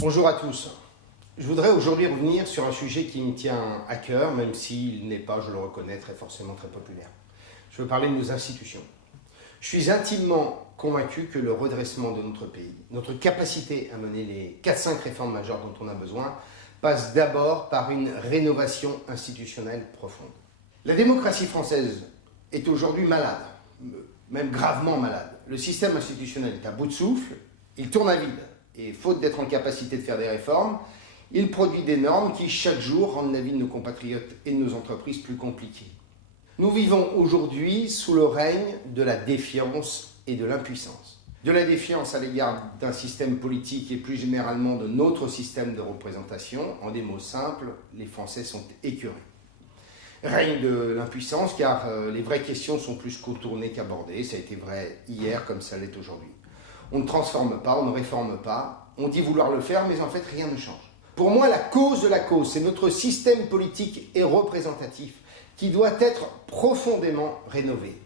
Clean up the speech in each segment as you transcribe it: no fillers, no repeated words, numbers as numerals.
Bonjour à tous. Je voudrais aujourd'hui revenir sur un sujet qui me tient à cœur, même s'il n'est pas, je le reconnais, forcément très populaire. Je veux parler de nos institutions. Je suis intimement convaincu que le redressement de notre pays, notre capacité à mener les 4-5 réformes majeures dont on a besoin, passe d'abord par une rénovation institutionnelle profonde. La démocratie française est aujourd'hui malade, même gravement malade. Le système institutionnel est à bout de souffle, il tourne à vide. Et faute d'être en capacité de faire des réformes, il produit des normes qui, chaque jour, rendent la vie de nos compatriotes et de nos entreprises plus compliquée. Nous vivons aujourd'hui sous le règne de la défiance et de l'impuissance. De la défiance à l'égard d'un système politique et plus généralement de notre système de représentation. En des mots simples, les Français sont écœurés. Règne de l'impuissance car les vraies questions sont plus contournées qu'abordées. Ça a été vrai hier comme ça l'est aujourd'hui. On ne transforme pas, on ne réforme pas, on dit vouloir le faire, mais en fait rien ne change. Pour moi, la cause de la cause, c'est notre système politique et représentatif qui doit être profondément rénové.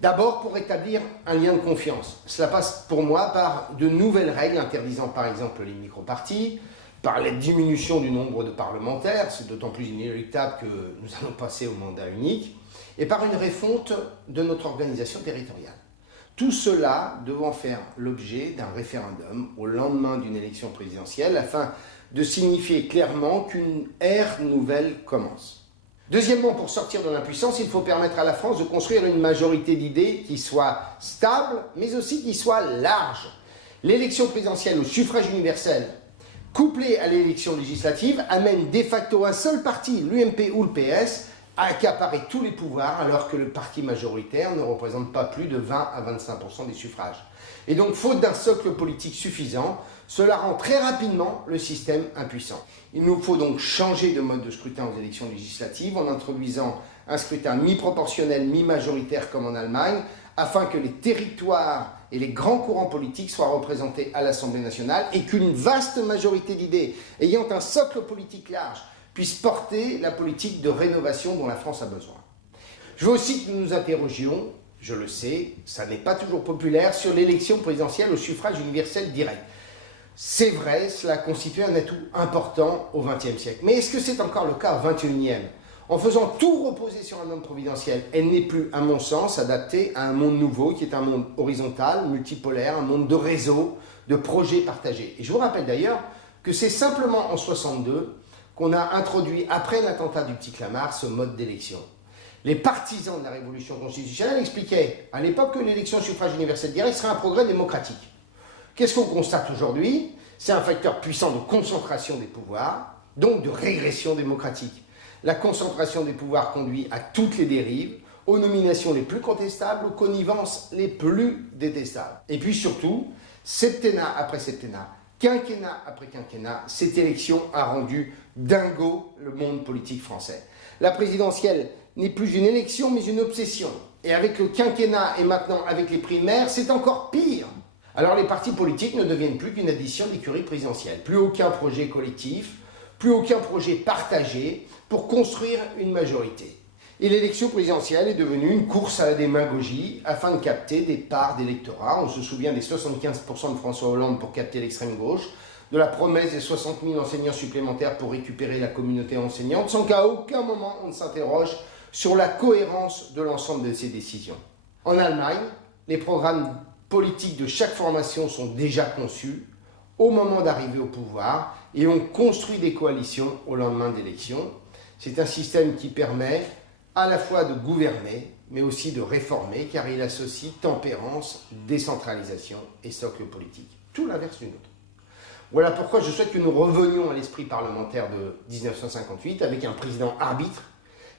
D'abord pour établir un lien de confiance. Cela passe pour moi par de nouvelles règles interdisant par exemple les micro-partis, par la diminution du nombre de parlementaires, c'est d'autant plus inéluctable que nous allons passer au mandat unique, et par une refonte de notre organisation territoriale. Tout cela devant faire l'objet d'un référendum au lendemain d'une élection présidentielle afin de signifier clairement qu'une ère nouvelle commence. Deuxièmement, pour sortir de l'impuissance, il faut permettre à la France de construire une majorité d'idées qui soit stable, mais aussi qui soit large. L'élection présidentielle au suffrage universel, couplée à l'élection législative, amène de facto un seul parti, l'UMP ou le PS, à accaparer tous les pouvoirs alors que le parti majoritaire ne représente pas plus de 20 à 25% des suffrages. Et donc, faute d'un socle politique suffisant, cela rend très rapidement le système impuissant. Il nous faut donc changer de mode de scrutin aux élections législatives en introduisant un scrutin mi-proportionnel, mi-majoritaire comme en Allemagne, afin que les territoires et les grands courants politiques soient représentés à l'Assemblée nationale et qu'une vaste majorité d'idées ayant un socle politique large puisse porter la politique de rénovation dont la France a besoin. Je veux aussi que nous nous interrogions, je le sais, ça n'est pas toujours populaire, sur l'élection présidentielle au suffrage universel direct. C'est vrai, cela constitue un atout important au XXe siècle. Mais est-ce que c'est encore le cas au XXIe ? En faisant tout reposer sur un homme providentiel, elle n'est plus, à mon sens, adaptée à un monde nouveau qui est un monde horizontal, multipolaire, un monde de réseaux, de projets partagés. Et je vous rappelle d'ailleurs que c'est simplement en 1962 qu'on a introduit, après l'attentat du Petit Clamart, ce mode d'élection. Les partisans de la révolution constitutionnelle expliquaient à l'époque que l'élection au suffrage universel direct serait un progrès démocratique. Qu'est-ce qu'on constate aujourd'hui ? C'est un facteur puissant de concentration des pouvoirs, donc de régression démocratique. La concentration des pouvoirs conduit à toutes les dérives, aux nominations les plus contestables, aux connivences les plus détestables. Et puis surtout, septennat après septennat, quinquennat après quinquennat, cette élection a rendu dingo le monde politique français. La présidentielle n'est plus une élection mais une obsession. Et avec le quinquennat et maintenant avec les primaires, c'est encore pire. Alors les partis politiques ne deviennent plus qu'une addition d'écuries présidentielles. Plus aucun projet collectif, plus aucun projet partagé pour construire une majorité. Et l'élection présidentielle est devenue une course à la démagogie afin de capter des parts d'électorat. On se souvient des 75% de François Hollande pour capter l'extrême gauche, de la promesse des 60 000 enseignants supplémentaires pour récupérer la communauté enseignante, sans qu'à aucun moment on ne s'interroge sur la cohérence de l'ensemble de ces décisions. En Allemagne, les programmes politiques de chaque formation sont déjà conçus au moment d'arriver au pouvoir et on construit des coalitions au lendemain d'élections. C'est un système qui permet à la fois de gouverner, mais aussi de réformer, car il associe tempérance, décentralisation et socle politique. Tout l'inverse d'une autre. Voilà pourquoi je souhaite que nous revenions à l'esprit parlementaire de 1958 avec un président arbitre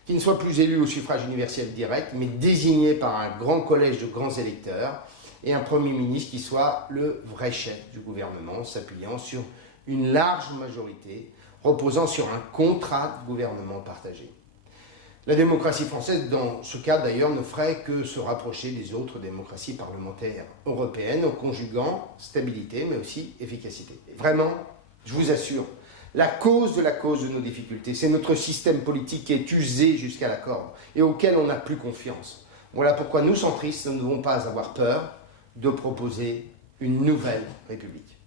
qui ne soit plus élu au suffrage universel direct, mais désigné par un grand collège de grands électeurs et un Premier ministre qui soit le vrai chef du gouvernement, s'appuyant sur une large majorité, reposant sur un contrat de gouvernement partagé. La démocratie française, dans ce cas d'ailleurs, ne ferait que se rapprocher des autres démocraties parlementaires européennes en conjuguant stabilité mais aussi efficacité. Vraiment, je vous assure, la cause de nos difficultés, c'est notre système politique qui est usé jusqu'à la corde et auquel on n'a plus confiance. Voilà pourquoi nous, centristes, ne devons pas avoir peur de proposer une nouvelle République.